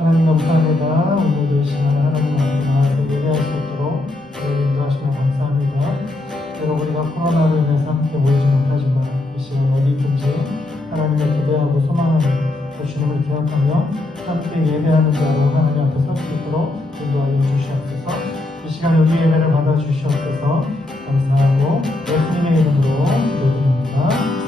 하나님 감사합니다. 오늘도 이 시간 하나님 앞에 나와서 예배할 수 있도록 저희 인도하시며 감사합니다. 여러분, 우리가 코로나로 인해서 함께 모이지 못하지만 이 시간 어디 있든지 하나님을 기대하고 소망하는 그 주님을 기억하며 함께 예배하는 자로 하나님 앞에 설 수 있도록 인도하여 주시옵소서. 이 시간에 우리 예배를 받아 주시옵소서. 감사하고 예수님의 이름으로 기도드립니다.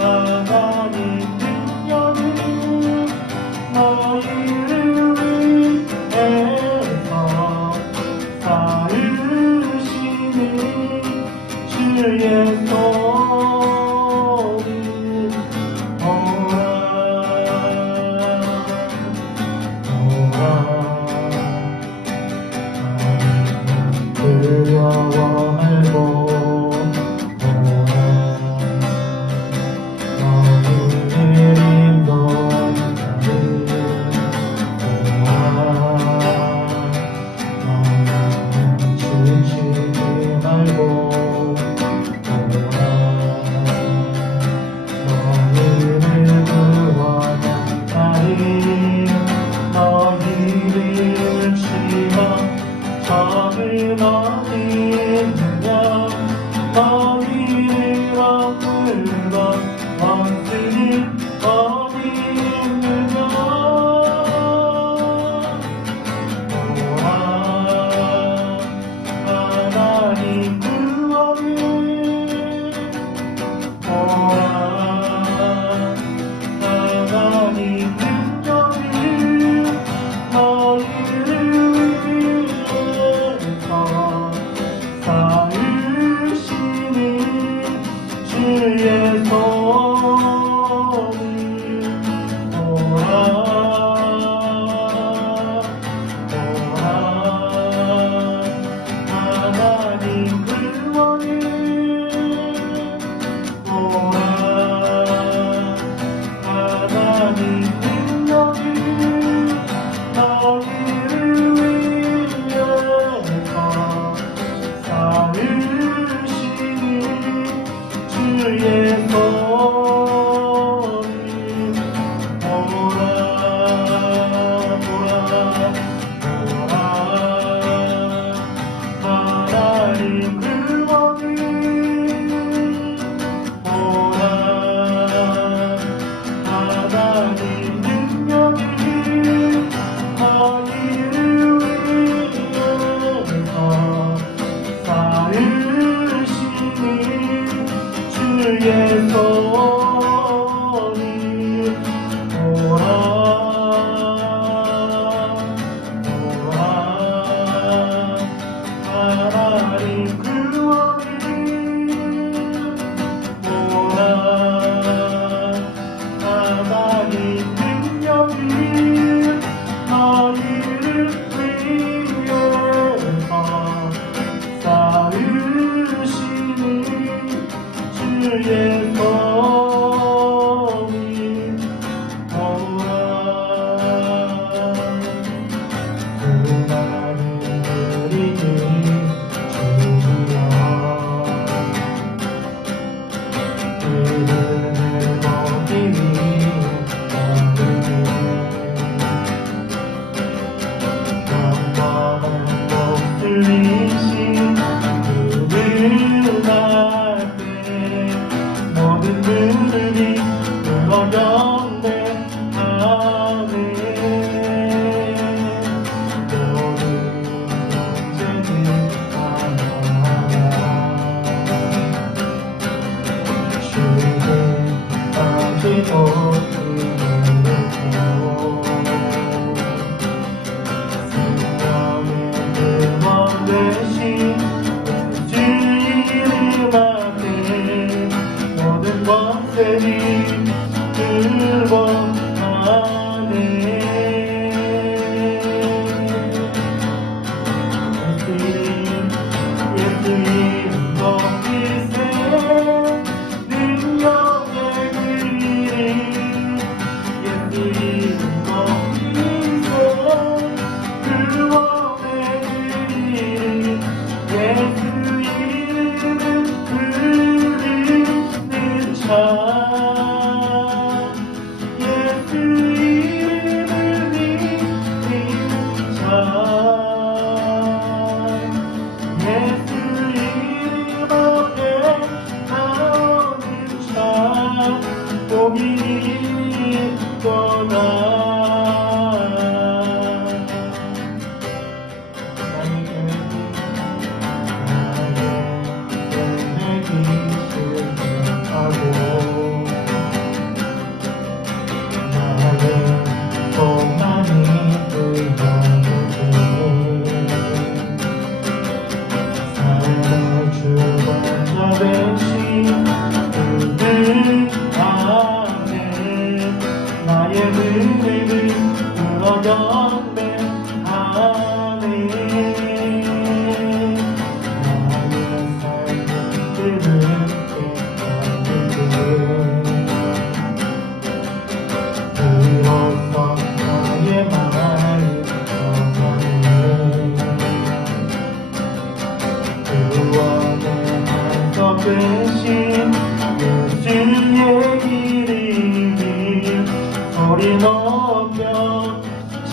하나님 능력이 너희를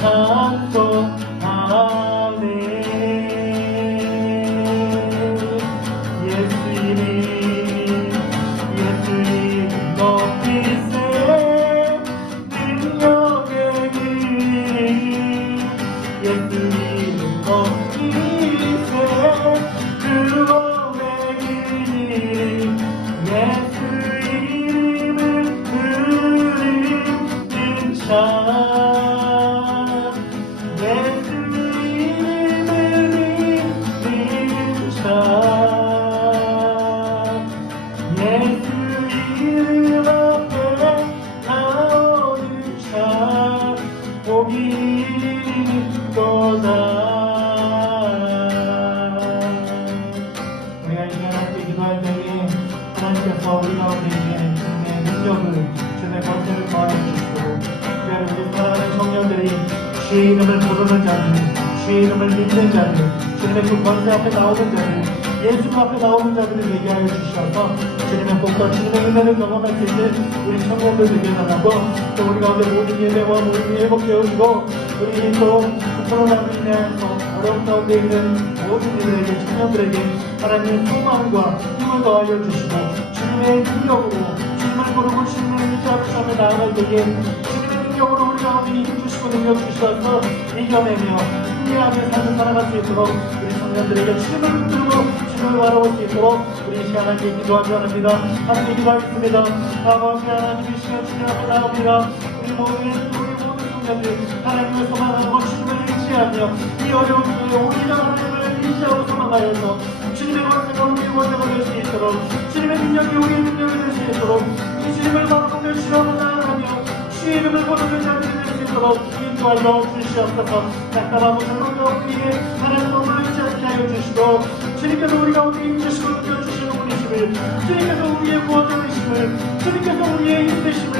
찬송하네. 예수 이름 높이세. 능력의 이름 예수 이름 높이세. 구원의 이름 예수 이름을 부르는 자. 예수 이름을 믿는 자. 예수 이름 앞에 나오는 자. 복이 있도다. 우리가 이 하나님께 기도할 때에 하나님께서 우리 가운데 있는 주님의 능력을, 주님의 권세를 더하여 주시고, 특별히 우리 사랑하는 청년들이 주의 이름을 부르는 자들, 주의 이름을 믿는 자들, 주님의 그 권세 앞에 나오는 자들, 예수 앞에 나오는 자들을 되게 하여 주셔서 주님의 복과 주님의 은혜를 경험할 수 있는 우리 청년들 되게 달라고, 또 우리 가운데 모든 예배와 모든 예복 배우시고, 우리 또 코로나로 인해서 어려운 가운데 있는 모든 이들에게, 청년들에게 하나님의 소망과 힘을 더하여 주시고, 주님의 능력으로 주님을 부르고 주님의 의지 앞에 나아갈 때에 주님의 능력으로 우리 가운데 힘주시고 능력 주셔서 이겨내며 승리하며 삶을 살아갈 수 있도록 우리 청년들에게 주님을 붙들고 주님을 바라볼 수 있도록 우리 시간하게 기도하기 원합니다. 함께 기도하겠습니다. 아버지 하나님, 이 시간 주님 앞에 나옵니다. 우리 모든 청년들 하나님을 소망하고 주님을 의지하며 이 어려운 때에 우리가 하나님을 의지하고 소망하여서 주님의 권세가 우리의 권세가 될 수 있도록, 주님의 능력이 우리의 능력이 될 수 있도록, 이 주님을 바라보며 주님을 나아가며 주의 이름을 부르는 자들이 될 수 있도록 인도하여 주시옵소서. 답답하고 저런 우리의 하나님을 의지 않게 하여 주시고, 주님께서 우리 가운데 힘주시고 느껴주시는 분이심을, 주님께서 우리의 구원자이심을, 주님께서 우리의 힘되심을,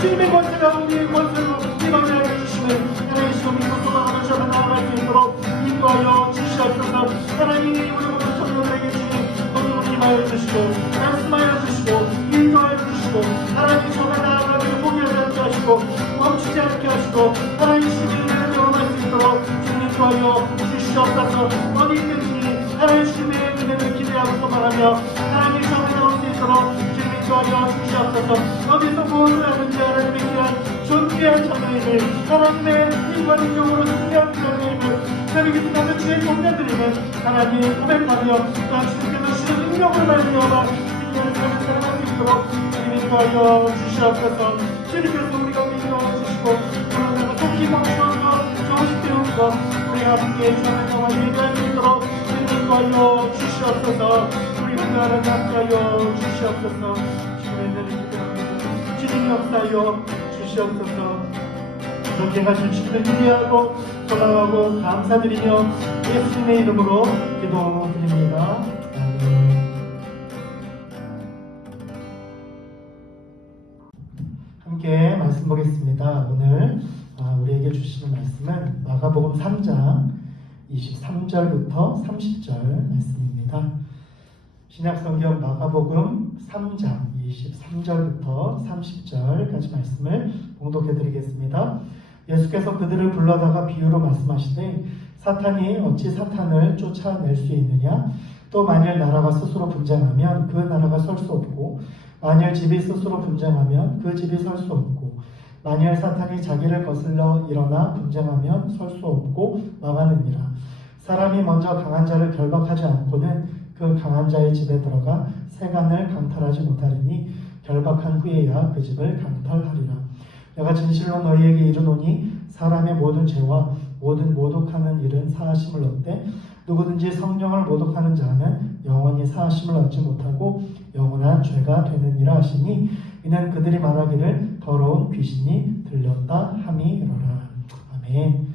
주님의 권세가 우리의 권세로 임하게 하여 주심을 하나님 시험 믿고 소망하는 자만 나아갈 수 있도록 인도하여 주시옵소서. 하나님, 우리 모든 청년들에게 주님 권능을 임하여 주시고, 말씀하여 주시고, 인도하여 주시고, 하나님 정말 나아가기를 포기하지 않게 하시고 멈추지 않게 하시고, 하나님 주님의 은혜를 경험할 수 있도록 주님 인도하여 주시옵소서. 어디 있든지 하나님 주님의 은혜를 기대하고 소망하며 하나님 정말 나올 수 있도록 주님 인도하여 주시옵소서. 어디서 무엇을 하는지 하나님의 귀한 존귀한 자녀임을, 하나님의 힘과 능력으로 승리한 자녀임을 그리고 기도하는 주의 종자들임을 하나님 고백하며 또한 주님께서 주신 능력을 발휘하며 주님의 삶을 살아갈 수 있도록 주님 인도하여 주시옵소서. 주님께서 우리가 인도하여 주시고 그러다가 속히 멈추는 것, 조금씩 배우는 것, 우리가 함께 주님의 성을 예배할 수 있도록 주님 인도하여 주시옵소서. 우리 모두 하나님 함께하여 주시옵소서. 주님의 은혜를 기대합니다. 주님이 역사하여 주시옵소서. 그렇게 하신 주님을 기대하고 소망하고 감사드리며 예수님의 이름으로 기도드립니다. 아멘. 함께 말씀 보겠습니다. 오늘 우리에게 주시는 말씀은 마가복음 3장 23절부터 30절 말씀입니다. 신약성경 마가복음 3장 23절부터 30절까지 말씀을 봉독해드리겠습니다. 예수께서 그들을 불러다가 비유로 말씀하시되, 사탄이 어찌 사탄을 쫓아낼 수 있느냐? 또 만일 나라가 스스로 분쟁하면 그 나라가 설 수 없고, 만일 집이 스스로 분쟁하면 그 집이 설 수 없고, 만일 사탄이 자기를 거슬러 일어나 분쟁하면 설 수 없고 망하느니라. 사람이 먼저 강한 자를 결박하지 않고는 그 강한 자의 집에 들어가 세간을 강탈하지 못하리니 결박한 후에야 그 집을 강탈하리라. 내가 진실로 너희에게 이르노니 사람의 모든 죄와 모든 모독하는 일은 사하심을 얻되 누구든지 성령을 모독하는 자는 영원히 사하심을 얻지 못하고 영원한 죄가 되느니라 하시니, 이는 그들이 말하기를 더러운 귀신이 들렸다 함이로라. 아멘.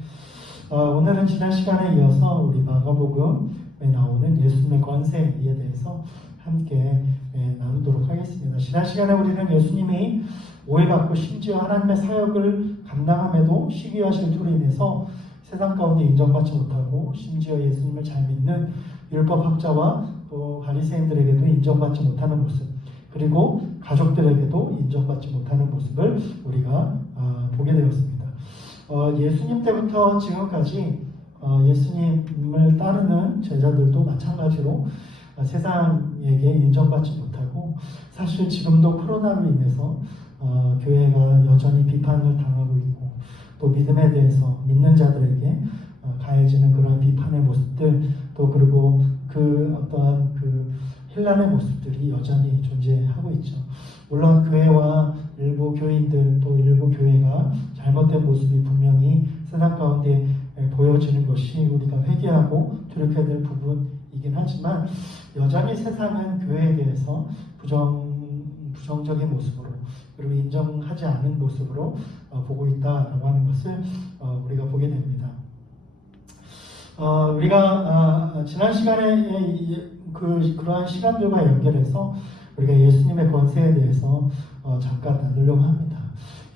오늘은 지난 시간에 이어서 우리 마가복음에 나오는 예수님의 권세에 대해서 함께 나누도록 하겠습니다. 지난 시간에 우리는 예수님이 오해받고 심지어 하나님의 사역을 감당함에도 시기하신 투로 인해서 세상 가운데 인정받지 못하고, 심지어 예수님을 잘 믿는 율법학자와 또 바리새인들에게도 인정받지 못하는 모습, 그리고 가족들에게도 인정받지 못하는 모습을 우리가 보게 되었습니다. 예수님 때부터 지금까지 예수님을 따르는 제자들도 마찬가지로 세상에게 인정받지 못하고, 사실 지금도 코로나로 인해서 교회가 여전히 비판을 당하고 있고, 또 믿음에 대해서 믿는 자들에게 가해지는 그런 비판의 모습들, 또 그리고 그 어떠한 그 혼란의 모습들이 여전히 존재하고 있죠. 물론 교회와 일부 교인들, 또 일부 교회가 잘못된 모습이 분명히 세상 가운데 보여지는 것이 우리가 회개하고 돌이켜야 될 부분이긴 하지만, 여전히 세상은 교회에 대해서 부정적인 모습으로, 그리고 인정하지 않은 모습으로 보고 있다라고 하는 것을 우리가 보게 됩니다. 우리가 지난 시간에 그러한 시간들과 연결해서 우리가 예수님의 권세에 대해서 잠깐 나누려고 합니다.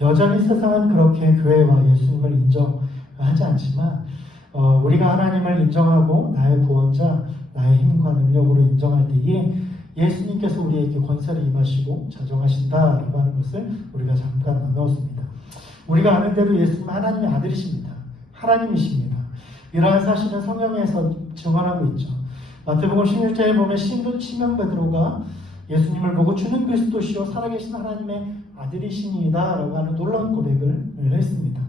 여전히 세상은 그렇게 교회와 예수님을 인정하지 않지만, 우리가 하나님을 인정하고 나의 구원자, 나의 힘과 능력으로 인정할 때에 예수님께서 우리에게 권세를 임하시고 자정하신다라고 하는 것을 우리가 잠깐 나누었습니다. 우리가 아는 대로 예수님은 하나님의 아들이십니다. 하나님이십니다. 이러한 사실은 성경에서 증언하고 있죠. 마태복음 16장에 보면 시몬 베드로가 예수님을 보고 주는 그리스도시요 살아계신 하나님의 아들이시니이다 라고 하는 놀라운 고백을 했습니다.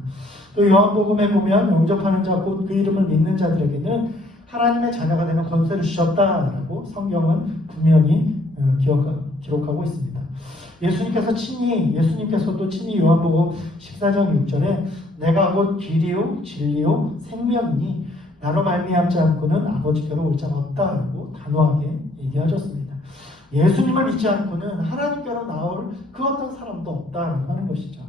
또 요한복음에 보면 영접하는 자 곧 그 이름을 믿는 자들에게는 하나님의 자녀가 되는 권세를 주셨다라고 성경은 분명히 기록하고 있습니다. 예수님께서도 친히 요한복음 14장 6절에 내가 곧 길이요 진리요 생명이니 나로 말미암지 않고는 아버지께로 올 자가 없다라고 단호하게 얘기하셨습니다. 예수님을 믿지 않고는 하나님께로 나올 그 어떤 사람도 없다라고 하는 것이죠.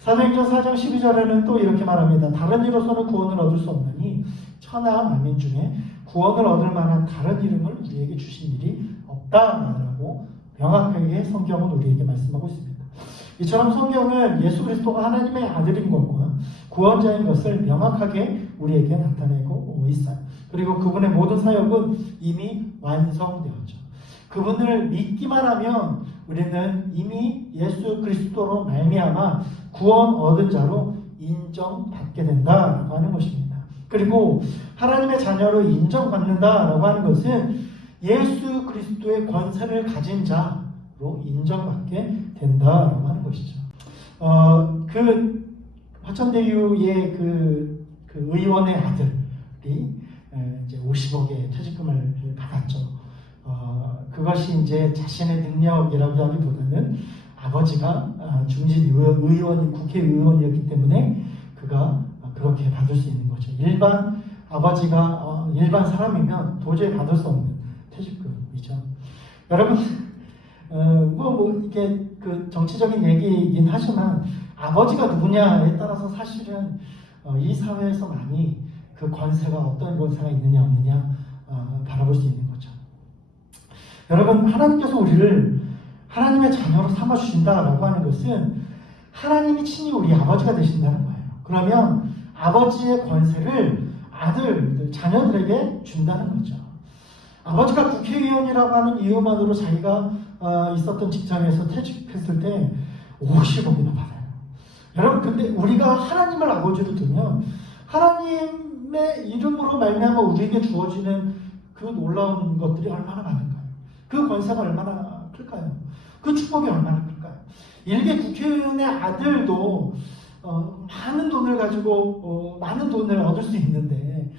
사도행전 4장 12절에는 또 이렇게 말합니다. 다른 이로서는 구원을 얻을 수 없느니 천하 만민 중에 구원을 얻을 만한 다른 이름을 우리에게 주신 일이 없다라고 명확하게 성경은 우리에게 말씀하고 있습니다. 이처럼 성경은 예수 그리스도가 하나님의 아들인 것과 구원자인 것을 명확하게 우리에게 나타내고 있어요. 그리고 그분의 모든 사역은 이미 완성되었죠. 그분을 믿기만 하면 우리는 이미 예수 그리스도로 말미암아 구원 얻은 자로 인정받게 된다라고 하는 것입니다. 그리고 하나님의 자녀로 인정받는다라고 하는 것은 예수 그리스도의 권세를 가진 자로 인정받게 된다라고 하는 것이죠. 화천대유의 그 의원의 아들이 이제 50억의 퇴직금을 받았죠. 그것이 이제 자신의 능력이라고 하기보다는 아버지가 중진 의원이 국회의원이었기 때문에 그가 그렇게 받을 수 있는 거죠. 일반 아버지가 일반 사람이면 도저히 받을 수 없는 퇴직금이죠. 여러분, 이게 그 정치적인 얘기이긴 하지만 아버지가 누구냐에 따라서 사실은 이 사회에서 많이 그 권세가 어떤 권세가 있느냐 없느냐 바라볼 수 있는 거죠. 여러분, 하나님께서 우리를 하나님의 자녀로 삼아주신다라고 하는 것은 하나님이 친히 우리 아버지가 되신다는 거예요. 그러면 아버지의 권세를 자녀들에게 준다는 거죠. 아버지가 국회의원이라고 하는 이유만으로 자기가 있었던 직장에서 퇴직했을 때 50억이나 받아요. 여러분, 근데 우리가 하나님을 아버지로 두면 하나님의 이름으로 말미암아 우리에게 주어지는 그 놀라운 것들이 얼마나 많은가요? 그 권세가 얼마나 클까요? 그 축복이 얼마나 클까요? 일개 국회의원의 아들도 많은 돈을 가지고 많은 돈을 얻을 수 있는데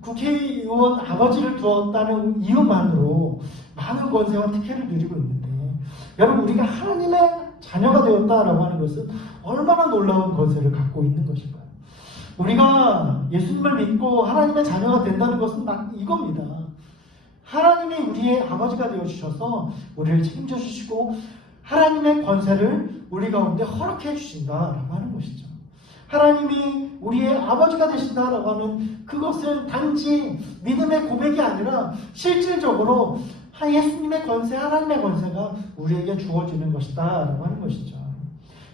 국회의원 아버지를 두었다는 이유만으로 많은 권세와 특혜를 누리고 있는데, 여러분, 우리가 하나님의 자녀가 되었다라고 하는 것은 얼마나 놀라운 권세를 갖고 있는 것일까요? 우리가 예수님을 믿고 하나님의 자녀가 된다는 것은 딱 이겁니다. 하나님이 우리의 아버지가 되어주셔서 우리를 책임져 주시고 하나님의 권세를 우리 가운데 허락해 주신다라고 하는 것이죠. 하나님이 우리의 아버지가 되신다라고 하는 그것은 단지 믿음의 고백이 아니라 실질적으로 예수님의 권세, 하나님의 권세가 우리에게 주어지는 것이다 라고 하는 것이죠.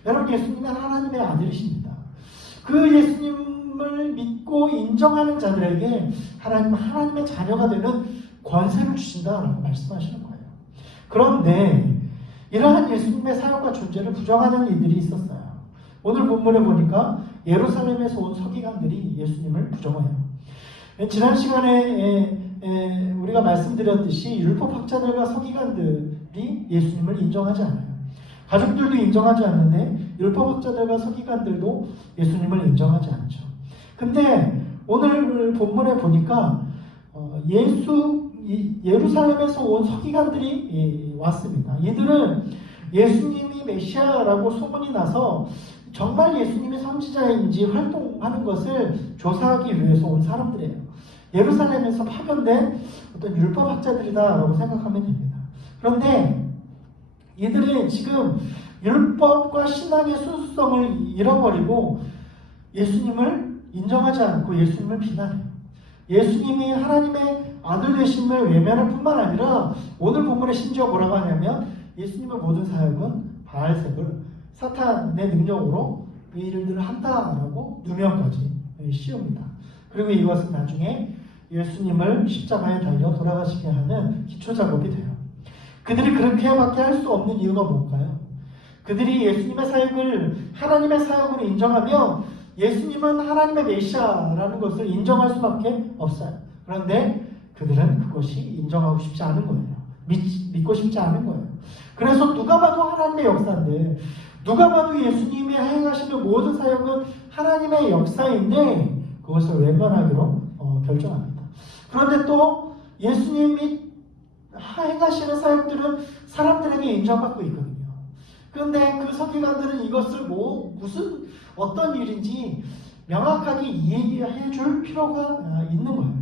여러분, 예수님은 하나님의 아들이십니다. 그 예수님을 믿고 인정하는 자들에게 하나님의 자녀가 되는 권세를 주신다라고 말씀하시는 거예요. 그런데 이러한 예수님의 사역과 존재를 부정하는 이들이 있었어요. 오늘 본문에 보니까 예루살렘에서 온 서기관들이 예수님을 부정해요. 지난 시간에 우리가 말씀드렸듯이 율법학자들과 서기관들이 예수님을 인정하지 않아요. 가족들도 인정하지 않는데 율법학자들과 서기관들도 예수님을 인정하지 않죠. 근데 오늘 본문에 보니까 예루살렘에서 온 서기관들이 왔습니다. 이들은 예수님이 메시아라고 소문이 나서 정말 예수님이 선지자인지 활동하는 것을 조사하기 위해서 온 사람들이에요. 예루살렘에서 파견된 어떤 율법학자들이다라고 생각하면 됩니다. 그런데 이들은 지금 율법과 신앙의 순수성을 잃어버리고 예수님을 인정하지 않고 예수님을 비난해요. 예수님이 하나님의 아들 되심을 외면할 뿐만 아니라 오늘 본문에 심지어 뭐라고 하냐면 예수님의 모든 사역은 바알세불, 사탄의 능력으로 이 일들을 한다라고 누명까지 씌웁니다. 그리고 이것은 나중에 예수님을 십자가에 달려 돌아가시게 하는 기초작업이 돼요. 그들이 그렇게밖에 할 수 없는 이유가 뭘까요? 그들이 예수님의 사역을 하나님의 사역으로 인정하며 예수님은 하나님의 메시아라는 것을 인정할 수밖에 없어요. 그런데 그들은 그것이 인정하고 싶지 않은 거예요. 믿고 싶지 않은 거예요. 그래서 누가 봐도 하나님의 역사인데, 누가 봐도 예수님이 행하시는 모든 사역은 하나님의 역사인데 그것을 외면하기로 결정합니다. 그런데 또 예수님이 행하시는 사역들은 사람들에게 인정받고 있거든요. 그런데 그 서기관들은 이것을 무슨 어떤 일인지 명확하게 이야기해 줄 필요가 있는 거예요.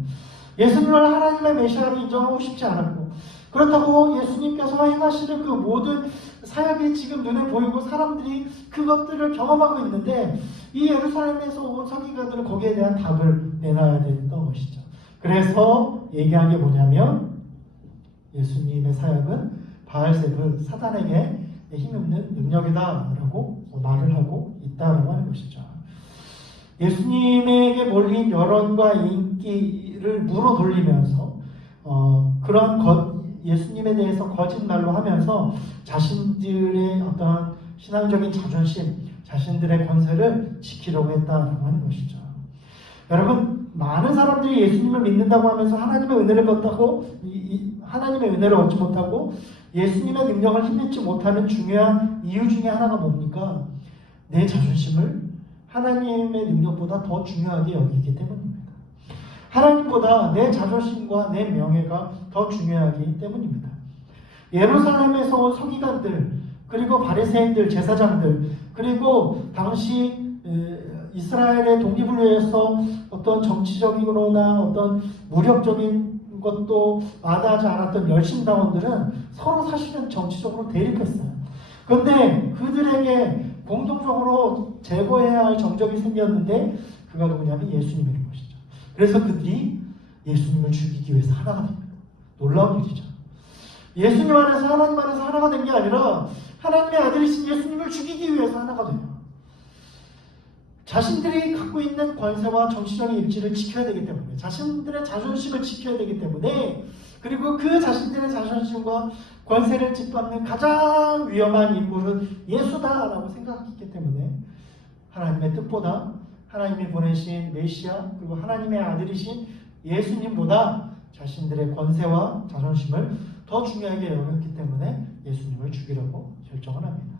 예수님을 하나님의 메시아로 인정하고 싶지 않았고, 그렇다고 예수님께서 행하시는 그 모든 사역이 지금 눈에 보이고 사람들이 그것들을 경험하고 있는데 이 예루살렘에서 온 서기관들은 거기에 대한 답을 내놔야 됐던 것이죠. 그래서 얘기한 게 뭐냐면 예수님의 사역은 바알세불, 사단에게 힘없는 능력이다라고 말을 하고 있다라고 하는 것이죠. 예수님에게 몰린 여론과 인기를 물어 돌리면서 그런 예수님에 대해서 거짓말로 하면서 자신들의 어떤 신앙적인 자존심, 자신들의 권세를 지키려고 했다라고 하는 것이죠. 여러분, 많은 사람들이 예수님을 믿는다고 하면서 하나님의 은혜를 하나님의 은혜를 얻지 못하고 예수님의 능력을 힘내지 못하는 중요한 이유 중에 하나가 뭡니까? 내 자존심을 하나님의 능력보다 더 중요하게 여기기 때문입니다. 하나님보다 내 자존심과 내 명예가 더 중요하기 때문입니다. 예루살렘에서 온 서기관들, 그리고 바리새인들, 제사장들, 그리고 당시 이스라엘의 독립을 위해서 어떤 정치적이거나 어떤 무력적인 것도 마다하지 않았던 열심당원들은 서로 사실은 정치적으로 대립했어요. 그런데 그들에게 공동적으로 제거해야 할 정적이 생겼는데 그가 누구냐면 예수님인 것이죠. 그래서 그들이 예수님을 죽이기 위해서 하나가 됩니다. 놀라운 일이죠. 예수님 안에서 하나님 안에서 하나가 된 게 아니라 하나님의 아들이신 예수님을 죽이기 위해서 하나가 돼요. 자신들이 갖고 있는 권세와 정치적인 입지를 지켜야 되기 때문에, 자신들의 자존심을 지켜야 되기 때문에, 그리고 그 자신들의 자존심과 권세를 짓밟는 가장 위험한 인물은 예수다라고 생각했기 때문에 하나님의 뜻보다 하나님이 보내신 메시아, 그리고 하나님의 아들이신 예수님보다 자신들의 권세와 자존심을 더 중요하게 여겼기 때문에 예수님을 죽이려고 결정을 합니다.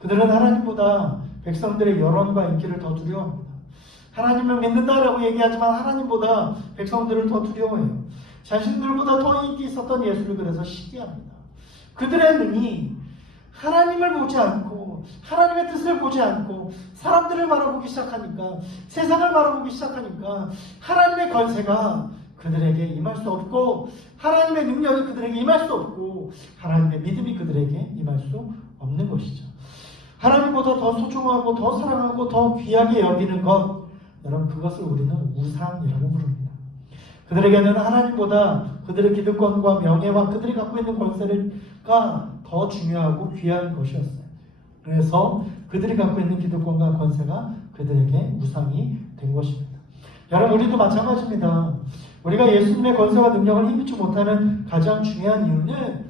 그들은 하나님보다 백성들의 여론과 인기를 더 두려워합니다. 하나님을 믿는다라고 얘기하지만 하나님보다 백성들을 더 두려워해요. 자신들보다 더 인기 있었던 예수를 그래서 시기합니다. 그들의 눈이 하나님을 보지 않고 하나님의 뜻을 보지 않고 사람들을 바라보기 시작하니까, 세상을 바라보기 시작하니까 하나님의 권세가 그들에게 임할 수 없고 하나님의 능력이 그들에게 임할 수 없고 하나님의 믿음이 그들에게 임할 수 없는 것이죠. 하나님보다 더 소중하고 더 사랑하고 더 귀하게 여기는 것, 여러분, 그것을 우리는 우상이라고 부릅니다. 그들에게는 하나님보다 그들의 기득권과 명예와 그들이 갖고 있는 권세가 더 중요하고 귀한 것이었어요. 그래서 그들이 갖고 있는 기득권과 권세가 그들에게 우상이 된 것입니다. 여러분, 우리도 마찬가지입니다. 우리가 예수님의 권세와 능력을 힘입지 못하는 가장 중요한 이유는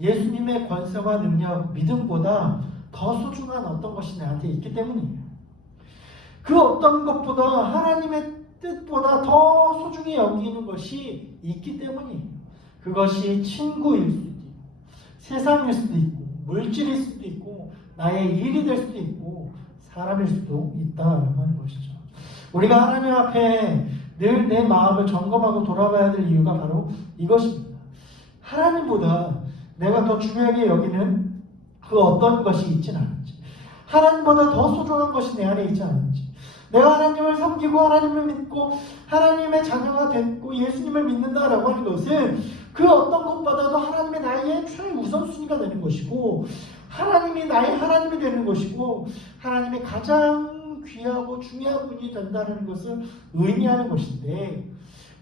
예수님의 권세와 능력, 믿음보다 더 소중한 어떤 것이 나한테 있기 때문이에요. 그 어떤 것보다 하나님의 뜻보다 더 소중히 여기는 것이 있기 때문이에요. 그것이 친구일 수도 있고, 세상일 수도 있고, 물질일 수도 있고, 나의 일이 될 수도 있고, 사람일 수도 있다라고 하는 것이죠. 우리가 하나님 앞에 늘 내 마음을 점검하고 돌아봐야 될 이유가 바로 이것입니다. 하나님보다 내가 더 중요하게 여기는 그 어떤 것이 있진 않은지, 하나님보다 더 소중한 것이 내 안에 있지 않은지, 내가 하나님을 섬기고 하나님을 믿고 하나님의 자녀가 됐고 예수님을 믿는다라고 하는 것은 그 어떤 것보다도 하나님의 나의 최우선순위가 되는 것이고, 하나님이 나의 하나님이 되는 것이고, 하나님의 가장 귀하고 중요한 분이 된다는 것을 의미하는 것인데,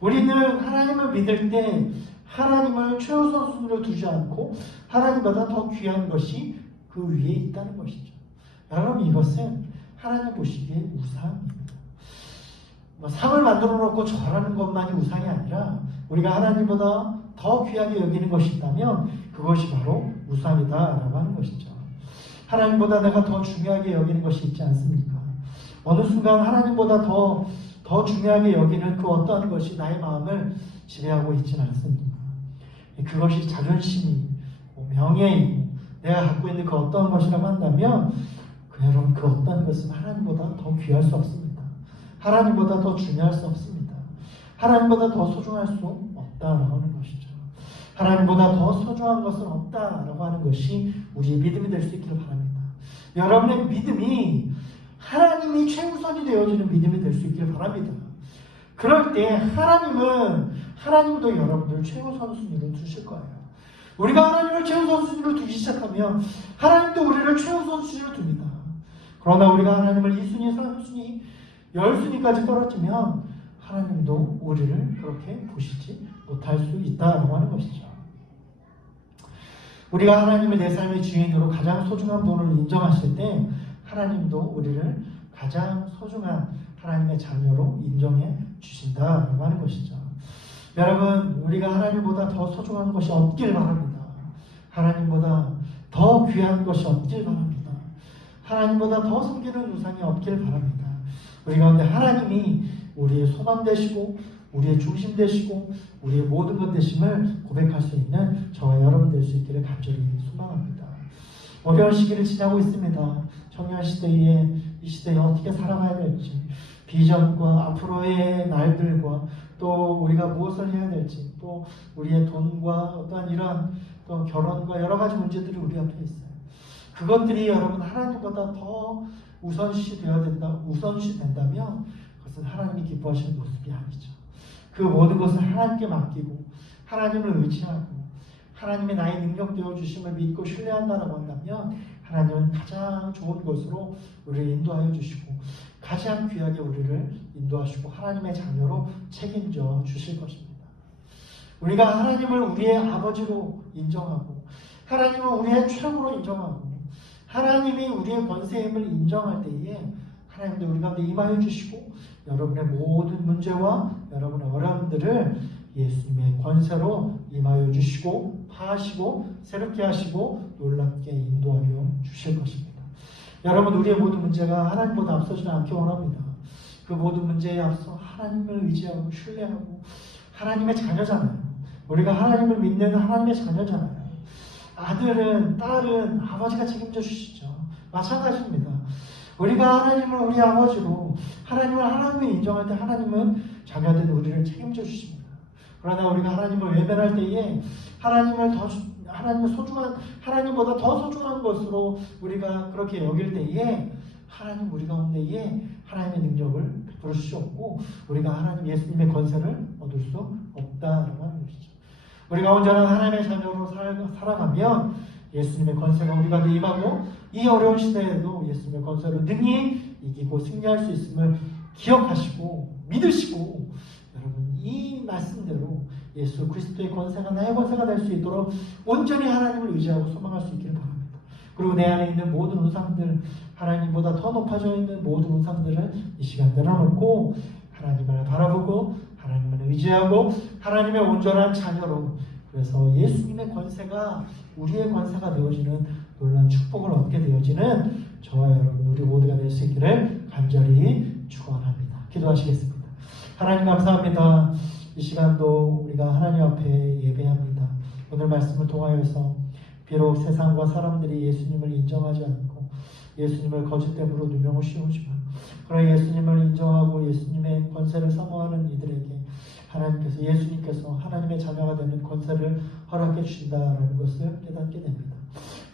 우리는 하나님을 믿을 때 하나님을 최우선순위로 두지 않고 하나님보다 더 귀한 것이 그 위에 있다는 것이죠. 여러분, 이것은 하나님 보시기에 우상입니다. 상을 만들어 놓고 절하는 것만이 우상이 아니라 우리가 하나님보다 더 귀하게 여기는 것이 있다면 그것이 바로 우상이다라고 하는 것이죠. 하나님보다 내가 더 중요하게 여기는 것이 있지 않습니까? 어느 순간 하나님보다 더 중요하게 여기는 그 어떠한 것이 나의 마음을 지배하고 있지는 않습니까? 그것이 자존심이고 명예이고 내가 갖고 있는 그 어떠한 것이라고 한다면 여러분, 그 어떤 것은 하나님보다 더 귀할 수 없습니다. 하나님보다 더 중요할 수 없습니다. 하나님보다 더 소중할 수 없다라고 하는 것이죠. 하나님보다 더 소중한 것은 없다라고 하는 것이 우리의 믿음이 될 수 있기를 바랍니다. 여러분의 믿음이 하나님이 최우선이 되어지는 믿음이 될 수 있기를 바랍니다. 그럴 때 하나님도 여러분들 최우선 순위로 두실 거예요. 우리가 하나님을 최우선 순위로 두기 시작하면 하나님도 우리를 최우선 순위로 둡니다. 그러나 우리가 하나님을 2순위, 3순위, 10순위까지 떨어지면 하나님도 우리를 그렇게 보시지 못할 수 있다고 하는 것이죠. 우리가 하나님을 내 삶의 주인으로 가장 소중한 분을 인정하실 때 하나님도 우리를 가장 소중한 하나님의 자녀로 인정해 주신다고 하는 것이죠. 여러분, 우리가 하나님보다 더 소중한 것이 없길 바랍니다. 하나님보다 더 귀한 것이 없길 바랍니다. 하나님보다 더 섬기는 우상이 없길 바랍니다. 우리 가운데 하나님이 우리의 소망 되시고 우리의 중심 되시고 우리의 모든 것 되심을 고백할 수 있는 저와 여러분 될 수 있기를 간절히 소망합니다. 어려운 시기를 지나고 있습니다. 청년 시대에 이 시대에 어떻게 살아가야 될지, 비전과 앞으로의 날들과 또 우리가 무엇을 해야 될지, 또 우리의 돈과 어떠한 이러한 또 결혼과 여러 가지 문제들이 우리 앞에 있어요. 그것들이 여러분 하나님보다 더 우선시 된다면 그것은 하나님이 기뻐하시는 모습이 아니죠. 그 모든 것을 하나님께 맡기고 하나님을 의지하고 하나님의 나의 능력 되어 주심을 믿고 신뢰한다라고 한다면 하나님은 가장 좋은 것으로 우리를 인도하여 주시고 가장 귀하게 우리를 인도하시고 하나님의 자녀로 책임져 주실 것입니다. 우리가 하나님을 우리의 아버지로 인정하고 하나님을 우리의 최고로 인정하고 하나님이 우리의 권세임을 인정할 때에 하나님도 우리 가운데 임하여 주시고 여러분의 모든 문제와 여러분의 어려움들을 예수님의 권세로 임하여 주시고 파하시고 새롭게 하시고 놀랍게 인도하여 주실 것입니다. 여러분, 우리의 모든 문제가 하나님보다 앞서지는 않기 원합니다. 그 모든 문제에 앞서 하나님을 의지하고 신뢰하고 하나님의 자녀잖아요. 우리가 하나님을 믿는 하나님의 자녀잖아요. 아들은 딸은 아버지가 책임져 주시죠. 마찬가지입니다. 우리가 하나님을 우리 아버지로 하나님을 하나님을 인정할 때 하나님은 자녀된 우리를 책임져 주십니다. 그러나 우리가 하나님을 외면할 때에 하나님보다 더 소중한 것으로 우리가 그렇게 여길 때에 하나님 우리 가운데에 하나님의 능력을 베풀어 주셨고 우리가 하나님 예수님의 권세를 얻을 수 없다라고 하는 것이죠. 우리가 온전한 하나님의 자녀로 살아가면 예수님의 권세가 우리 가운데 임하고 이 어려운 시대에도 예수님의 권세로 능히 이기고 승리할 수 있음을 기억하시고 믿으시고 여러분 이 말씀대로 예수 그리스도의 권세가 나의 권세가 될 수 있도록 온전히 하나님을 의지하고 소망할 수 있기를 바랍니다. 그리고 내 안에 있는 모든 우상들, 하나님보다 더 높아져 있는 모든 우상들을 이 시간 내려놓고 하나님을 바라보고 하나님을 의지하고 하나님의 온전한 자녀로 그래서 예수님의 권세가 우리의 권세가 되어지는 놀라운 축복을 얻게 되어지는 저와 여러분 우리 모두가 될 수 있기를 간절히 축원합니다. 기도하시겠습니다. 하나님 감사합니다. 이 시간도 우리가 하나님 앞에 예배합니다. 오늘 말씀을 통하여서 비록 세상과 사람들이 예수님을 인정하지 않고 예수님을 거짓됨으로 누명을 씌우지만 그러나 예수님을 인정하고 예수님의 권세를 사모하는 이들에게 하나님께서 예수님께서 하나님의 자녀가 되는 권세를 허락해 주신다라는 것을 깨닫게 됩니다.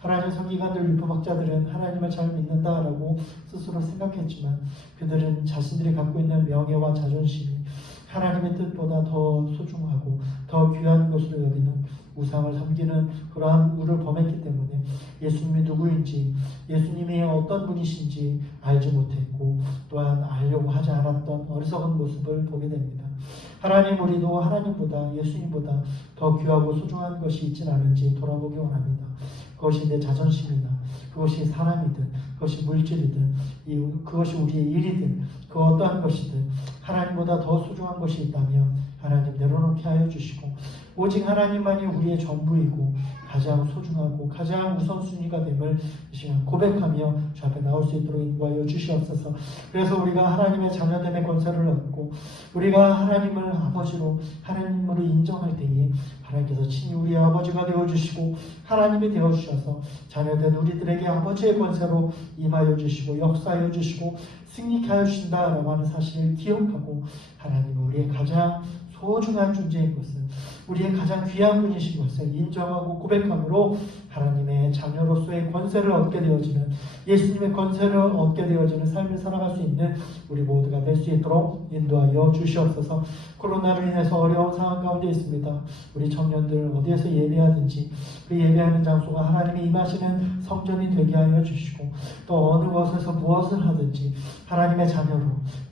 하나님 서기관들 율법학자들은 하나님을 잘 믿는다라고 스스로 생각했지만 그들은 자신들이 갖고 있는 명예와 자존심이 하나님의 뜻보다 더 소중하고 더 귀한 것으로 여기는 우상을 섬기는 그러한 우를 범했기 때문에 예수님이 누구인지 예수님이 어떤 분이신지 알지 못했고 또한 알려고 하지 않았던 어리석은 모습을 보게 됩니다. 하나님 우리도 하나님보다 예수님보다 더 귀하고 소중한 것이 있진 않은지 돌아보기 원합니다. 그것이 내 자존심이나 그것이 사람이든 그것이 물질이든 그것이 우리의 일이든 그 어떠한 것이든 하나님보다 더 소중한 것이 있다면 하나님 내려놓게 하여 주시고 오직 하나님만이 우리의 전부이고 가장 소중하고 가장 우선순위가 됨을 이 시간 고백하며 주 앞에 나올 수 있도록 인도하여 주시옵소서. 그래서 우리가 하나님의 자녀됨의 권세를 얻고 우리가 하나님을 아버지로 하나님으로 인정할 때에 하나님께서 친히 우리의 아버지가 되어주시고 하나님이 되어주셔서 자녀된 우리들에게 아버지의 권세로 임하여 주시고 역사하여 주시고 승리케 하여 주신다라고 하는 사실을 기억하고 하나님은 우리의 가장 소중한 존재인 것을 우리의 가장 귀한 분이신 것을 인정하고 고백함으로 하나님의 자녀로서의 권세를 얻게 되어지는 예수님의 권세를 얻게 되어지는 삶을 살아갈 수 있는 우리 모두가 될 수 있도록 인도하여 주시옵소서. 코로나로 인해서 어려운 상황 가운데 있습니다. 우리 청년들 어디에서 예배하든지 그 예배하는 장소가 하나님이 임하시는 성전이 되게 하여 주시고 또 어느 곳에서 무엇을 하든지 하나님의 자녀로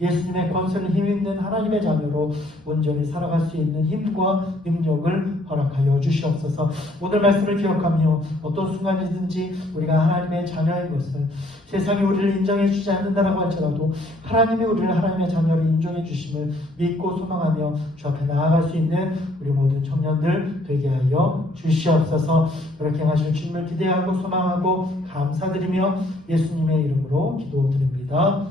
예수님의 권세를 힘입는 하나님의 자녀로 온전히 살아갈 수 있는 힘과 능력을 허락하여 주시옵소서. 오늘 말씀을 기억하며 어떤 순간이든지 우리가 하나님의 자녀인 것을 세상이 우리를 인정해 주지 않는다라고 할지라도 하나님이 우리를 하나님의 자녀로 인정해 주심을 믿고 소망하며 주 앞에 나아갈 수 있는 우리 모든 청년들 되게 하여 주시옵소서. 그렇게 하실 주님을 기대하고 소망하고 감사드리며 예수님의 이름으로 기도드립니다.